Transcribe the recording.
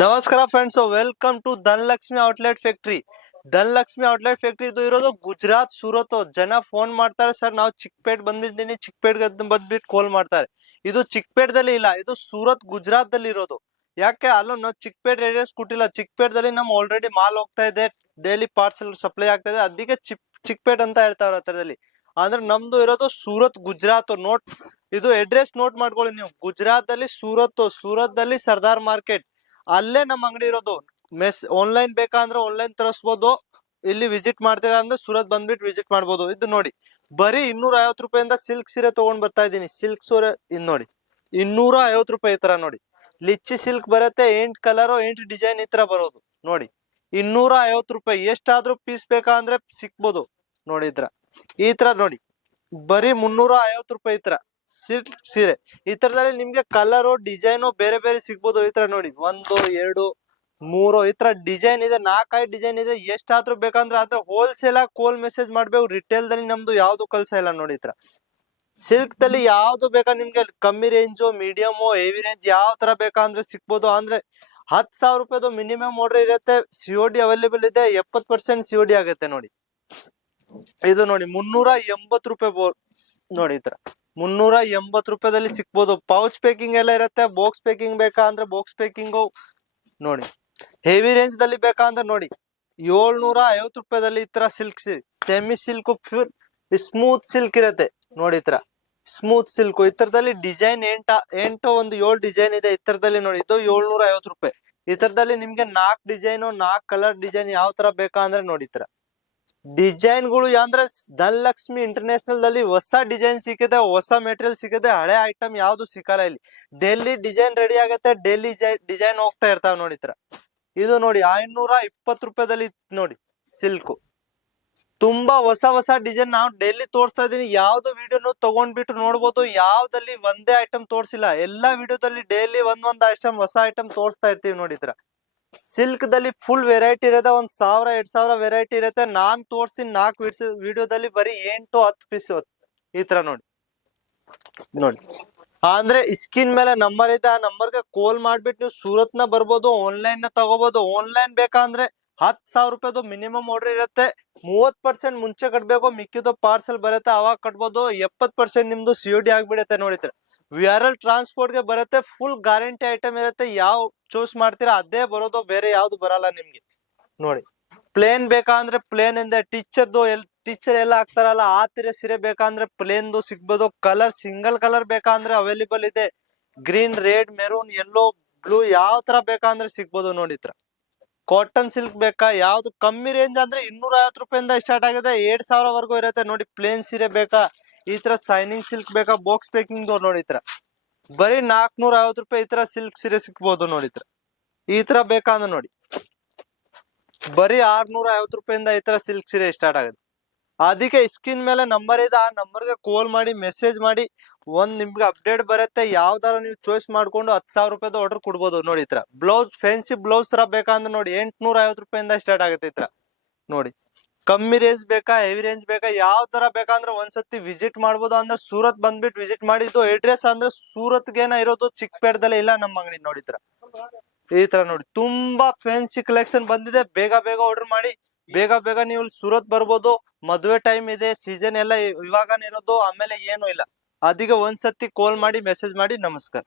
ನಮಸ್ಕಾರ friends, welcome to Dhanalakshmi outlet factory. Dhanalakshmi outlet factory ಇದು ಇರೋದು ಗುಜರಾತ್ ಸೂರತ್. ಜನ ಫೋನ್ ಮಾಡ್ತಾರೆ, ಸರ್ ನಾವು ಚಿಕ್ಕಪೇಟ್ ಬಂದಿದ್ದೀನಿ, ಚಿಕ್ಕಪೇಟ್ ಬಂದ್ಬಿಟ್ಟು ಕಾಲ್ ಮಾಡ್ತಾರೆ. ಇದು ಚಿಕ್ಕಪೇಟದಲ್ಲಿ ಇಲ್ಲ, ಇದು ಸೂರತ್ ಗುಜರಾತ್ ದಲ್ಲಿ ಇರೋದು. ಯಾಕೆ ಅಲ್ಲೂ ನಾವು ಚಿಕ್ಕಪೇಟ್ ರೇಡಿಯಸ್ ಕೊಟ್ಟಿಲ್ಲ. ಚಿಕ್ಕಪೇಟದಲ್ಲಿ ನಮ್ ಆಲ್ರೆಡಿ ಮಾಲ್ ಹೋಗ್ತಾ ಇದೆ, ಡೈಲಿ ಪಾರ್ಸಲ್ ಸಪ್ಲೈ ಆಗ್ತಾ ಇದೆ, ಅದಕ್ಕೆ ಚಿಕ್ಕಪೇಟ್ ಅಂತ ಹೇಳ್ತಾವ್ರ ಹತ್ರದಲ್ಲಿ. ಅಂದ್ರೆ ನಮ್ದು ಇರೋದು ಸೂರತ್ ಗುಜರಾತ್. ನೋಟ್ ಇದು ಅಡ್ರೆಸ್ ನೋಟ್ ಮಾಡ್ಕೊಳ್ಳಿ ನೀವು. ಗುಜರಾತ್ ದಲ್ಲಿ ಸೂರತ್ ದಲ್ಲಿ ಸರ್ದಾರ್ ಮಾರ್ಕೆಟ್, ಅಲ್ಲೇ ನಮ್ಮ ಅಂಗಡಿ ಇರೋದು. ಆನ್ಲೈನ್ ಬೇಕಂದ್ರೆ ಆನ್ಲೈನ್ ತರಿಸಬಹುದು. ಇಲ್ಲಿ ವಿಸಿಟ್ ಮಾಡ್ತೀರಾ ಅಂದ್ರೆ ಸೂರತ್ ಬಂದ್ಬಿಟ್ಟು ವಿಸಿಟ್ ಮಾಡ್ಬೋದು. ಇದು ನೋಡಿ, ಬರೀ 250 ರೂಪಾಯಿಂದ ಸಿಲ್ಕ್ ಸೀರೆ ತಗೊಂಡ್ ಬರ್ತಾ ಇದೀನಿ. ಸಿಲ್ಕ್ ಸೀರೆ ಇನ್ ನೋಡಿ 250 ರೂಪಾಯಿ ಈ ತರ ನೋಡಿ. ಲಿಚ್ಚಿ ಸಿಲ್ಕ್ ಬರುತ್ತೆ, 8 ಕಲರ್ 8 ಡಿಸೈನ್ ಈ ತರ ಬರೋದು ನೋಡಿ. 250 ರೂಪಾಯಿ, ಎಷ್ಟಾದ್ರೂ ಪೀಸ್ ಬೇಕಾ ಅಂದ್ರೆ ಸಿಕ್ಬೋದು ನೋಡಿ. ಈ ತರ ನೋಡಿ, ಬರೀ 350 ರೂಪಾಯಿ ಈ ತರ ಸಿಲ್ಕ್ ಸೀರೆ. ಈ ತರದಲ್ಲಿ ನಿಮ್ಗೆ ಕಲರು ಡಿಸೈನು ಬೇರೆ ಬೇರೆ ಸಿಗ್ಬೋದು. ಈ ತರ ನೋಡಿ, 1 2 3 ಈ ತರ ಡಿಸೈನ್ ಇದೆ, 4-5 ಡಿಸೈನ್ ಇದೆ. ಎಷ್ಟಾದ್ರೂ ಬೇಕಂದ್ರೆ ಆದ್ರೆ ಹೋಲ್ಸೇಲ್ ಆಗಿ ಕೋಲ್ ಮೆಸೇಜ್ ಮಾಡ್ಬೇಕು. ರಿಟೇಲ್ ದಲ್ಲಿ ನಮ್ದು ಯಾವ್ದು ಕಳ್ಸ ಇಲ್ಲ ನೋಡಿ. ಈ ತರ ಸಿಲ್ಕ್ ದಲ್ಲಿ ಯಾವ್ದು ಬೇಕಾ ನಿಮ್ಗೆ, ಕಮ್ಮಿ ರೇಂಜು, ಮೀಡಿಯಮ್, ಹೆವಿ ರೇಂಜ್ ಯಾವ ತರ ಬೇಕಂದ್ರೆ ಸಿಕ್ಬೋದು. ಅಂದ್ರೆ 10,000 ರೂಪಾಯಿದು ಮಿನಿಮಮ್ ಆರ್ಡರ್ ಇರುತ್ತೆ. COD ಅವೈಲೇಬಲ್ ಇದೆ, 70% COD ಆಗುತ್ತೆ ನೋಡಿ. ಇದು ನೋಡಿ 380 ರೂಪಾಯಿ ನೋಡಿ. ಈ ತರ 380 ರೂಪಾಯಿದಲ್ಲಿ ಸಿಕ್ಬೋದು. ಪೌಚ್ ಪ್ಯಾಕಿಂಗ್ ಎಲ್ಲ ಇರುತ್ತೆ. ಬಾಕ್ಸ್ ಪ್ಯಾಕಿಂಗ್ ಬೇಕಾ ಅಂದ್ರೆ ಬಾಕ್ಸ್ ಪ್ಯಾಕಿಂಗ್ ನೋಡಿ. ಹೆವಿ ರೇಂಜ್ ದಲ್ಲಿ ಬೇಕಾ ಅಂದ್ರೆ ನೋಡಿ 750 ರೂಪಾಯಿದಲ್ಲಿ ಈ ತರ silk semi silk pure smooth silk ಇರುತ್ತೆ ನೋಡಿ. ಈ ತರ ಸ್ಮೂತ್ ಸಿಲ್ಕ್ ಈ ತರದಲ್ಲಿ ಡಿಸೈನ್ 7 ಡಿಸೈನ್ ಇದೆ ಈ ತರದಲ್ಲಿ ನೋಡಿ. ಇದು 750 ರೂಪಾಯಿ. ಈ ತರದಲ್ಲಿ ನಿಮ್ಗೆ 4 ಡಿಸೈನ್ 4 ಕಲರ್ ಡಿಸೈನ್ ಯಾವ ತರ ಬೇಕಾ ಅಂದ್ರೆ ನೋಡಿ. ಈ ತರ ಡಿಸೈನ್ ಗಳು ಅಂದ್ರೆ ಧನಲಕ್ಷ್ಮಿ ಇಂಟರ್ನ್ಯಾಷನಲ್ ದಲ್ಲಿ ಹೊಸ ಡಿಸೈನ್ ಸಿಕ್ಕಿದೆ, ಹೊಸ ಮೆಟೀರಿಯಲ್ ಸಿಕ್ಕಿದೆ. ಹಳೆ ಐಟಮ್ ಯಾವ್ದು ಸಿಕ್ಕಲ್ಲ ಇಲ್ಲಿ. ಡೈಲಿ ಡಿಸೈನ್ ರೆಡಿ ಆಗುತ್ತೆ, ಡೈಲಿ ಡಿಸೈನ್ ಹೋಗ್ತಾ ಇರ್ತಾವ ನೋಡಿ. ಈ ತರ ಇದು ನೋಡಿ 520 ರೂಪಾಯಿದಲ್ಲಿ ನೋಡಿ ಸಿಲ್ಕ್. ತುಂಬಾ ಹೊಸ ಡಿಸೈನ್ ನಾವು ಡೈಲಿ ತೋರಿಸ್ತಾ ಇದೀನಿ. ಯಾವ್ದು ವಿಡಿಯೋನು ತಗೊಂಡ್ಬಿಟ್ಟು ನೋಡ್ಬೋದು. ಯಾವ್ದಲ್ಲಿ ಒಂದೇ ಐಟಮ್ ತೋರ್ಸಿಲ್ಲ, ಎಲ್ಲಾ ವಿಡಿಯೋದಲ್ಲಿ ಡೈಲಿ ಒಂದೊಂದ್ ಐಟಮ್ ಹೊಸ ಐಟಮ್ ತೋರಿಸ್ತಾ ಇರ್ತೀವಿ ನೋಡಿ. ಈ ತರ ಸಿಲ್ಕ್ ದಲ್ಲಿ ಫುಲ್ ವೆರೈಟಿ ಇರುತ್ತೆ. 1000-2000 ವೆರೈಟಿ ಇರುತ್ತೆ. ನಾನ್ ತೋರಿಸ್ತೀನಿ 4 ವಿಡಿಯೋದಲ್ಲಿ ಬರೀ 8-10 ಪೀಸ್ ಈ ತರ ನೋಡಿ. ಅಂದ್ರೆ ಸ್ಕ್ರೀನ್ ಮೇಲೆ ನಂಬರ್ ಇದೆ, ಆ ನಂಬರ್ಗೆ ಕಾಲ್ ಮಾಡ್ಬಿಟ್ಟು ನೀವು ಸೂರತ್ ನ ಬರ್ಬೋದು, ಆನ್ಲೈನ್ ನ ತಗೋಬಹುದು. ಆನ್ಲೈನ್ ಬೇಕಂದ್ರೆ 10,000 ರೂಪಾಯಿದು ಮಿನಿಮಮ್ ಆರ್ಡರ್ ಇರುತ್ತೆ. 30% ಮುಂಚೆ ಕಟ್ಬೇಕು, ಮಿಕ್ಕಿದ್ದು ಪಾರ್ಸಲ್ ಬರುತ್ತೆ ಅವಾಗ ಕಟ್ಬೋದು. 70% ನಿಮ್ದು COD ಆಗ್ಬಿಡುತ್ತೆ ನೋಡಿ. VRL ಟ್ರಾನ್ಸ್ಪೋರ್ಟ್ ಗೆ ಬರುತ್ತೆ. ಫುಲ್ ಗ್ಯಾರಂಟಿ ಐಟಮ್ ಇರುತ್ತೆ. ಯಾವ ಚೂಸ್ ಮಾಡ್ತೀರಾ ಅದೇ ಬರೋದು, ಬೇರೆ ಯಾವ್ದು ಬರಲ್ಲ ನಿಮ್ಗೆ ನೋಡಿ. ಪ್ಲೇನ್ ಬೇಕಾ ಅಂದ್ರೆ ಪ್ಲೇನ್ ಇಂದ ಟೀಚರ್ ಎಲ್ಲ ಹಾಕ್ತಾರಲ್ಲ ಆ ತರ ಸೀರೆ ಬೇಕಂದ್ರೆ ಪ್ಲೇನ್ ಸಿಗ್ಬೋದು. ಕಲರ್ ಸಿಂಗಲ್ ಕಲರ್ ಬೇಕಂದ್ರೆ ಅವೈಲೇಬಲ್ ಇದೆ. Green, red, maroon, yellow, blue ಯಾವ ತರ ಬೇಕಂದ್ರೆ ಸಿಗ್ಬೋದು ನೋಡಿ. ಕಾಟನ್ ಸಿಲ್ಕ್ ಬೇಕಾ, ಯಾವ್ದು ಕಮ್ಮಿ ರೇಂಜ್ ಅಂದ್ರೆ 250 ರೂಪಾಯಿಂದ ಸ್ಟಾರ್ಟ್ ಆಗಿದೆ, 7,000 ವರ್ಗೂ ಇರುತ್ತೆ ನೋಡಿ. ಪ್ಲೇನ್ ಸೀರೆ ಬೇಕಾ, ಈ ತರ ಸೈನಿಂಗ್ ಸಿಲ್ಕ್ ಬೇಕಾ, ಬಾಕ್ಸ್ ಪ್ಯಾಕಿಂಗ್ ನೋಡಿ. ಈ ತರ ಬರೀ 450 ರೂಪಾಯಿ ಈ ತರ ಸಿಲ್ಕ್ ಸೀರೆ ಸಿಕ್ಬೋದು ನೋಡಿ. ಈ ತರ ಬೇಕಂದ್ರೆ ನೋಡಿ ಬರೀ 650 ರೂಪಾಯಿಂದ ಈ ತರ ಸಿಲ್ಕ್ ಸೀರೆ ಸ್ಟಾರ್ಟ್ ಆಗುತ್ತೆ. ಅದಕ್ಕೆ ಸ್ಕ್ರೀನ್ ಮೇಲೆ ನಂಬರ್ ಇದೆ, ಆ ನಂಬರ್ಗೆ ಕಾಲ್ ಮಾಡಿ ಮೆಸೇಜ್ ಮಾಡಿ ನಿಮ್ಗೆ ಅಪ್ಡೇಟ್ ಬರುತ್ತೆ. ಯಾವ್ದಾರ ನೀವು ಚಾಯ್ಸ್ ಮಾಡ್ಕೊಂಡು 10,000 ರೂಪಾಯಿದು ಆರ್ಡರ್ ಕೊಡ್ಬೋದು ನೋಡಿ. ಈ ತರ ಬ್ಲೌಸ್, ಫ್ಯಾನ್ಸಿ ಬ್ಲೌಸ್ ತರ ಬೇಕಂದ್ರೆ ನೋಡಿ 850 ರೂಪಾಯಿಂದ ಸ್ಟಾರ್ಟ್ ಆಗುತ್ತೆ. ಈ ತರ ನೋಡಿ, ಕಮ್ಮಿ ರೇಂಜ್ ಬೇಕಾ, ಹೆವಿ ರೇಂಜ್ ಬೇಕಾ, ಯಾವ ತರ ಬೇಕಂದ್ರೆ ಒಂದ್ಸತಿ ವಿಸಿಟ್ ಮಾಡ್ಬೋದು. ಅಂದ್ರೆ ಸೂರತ್ ಬಂದ್ಬಿಟ್ಟು ವಿಸಿಟ್ ಮಾಡಿ. ಇದು ಅಡ್ರೆಸ್ ಅಂದ್ರೆ ಸೂರತ್ಗೆನ ಇರೋದು, ಚಿಕ್ಕಪೇಟದಲ್ಲಿ ಇಲ್ಲ ನಮ್ಮ ಅಂಗಡಿ ನೋಡಿ. ಈ ತರ ನೋಡಿ, ತುಂಬಾ ಫ್ಯಾನ್ಸಿ ಕಲೆಕ್ಷನ್ ಬಂದಿದೆ. ಬೇಗ ಆರ್ಡರ್ ಮಾಡಿ, ಬೇಗ ನೀವು ಸೂರತ್ ಬರ್ಬೋದು. ಮದುವೆ ಟೈಮ್ ಇದೆ, ಸೀಸನ್ ಎಲ್ಲ ಇವಾಗನೇ ಇರೋದು, ಆಮೇಲೆ ಏನು ಇಲ್ಲ. ಅದಕ್ಕೆ ಒಂದ್ಸತಿ ಕಾಲ್ ಮಾಡಿ ಮೆಸೇಜ್ ಮಾಡಿ. ನಮಸ್ಕಾರ.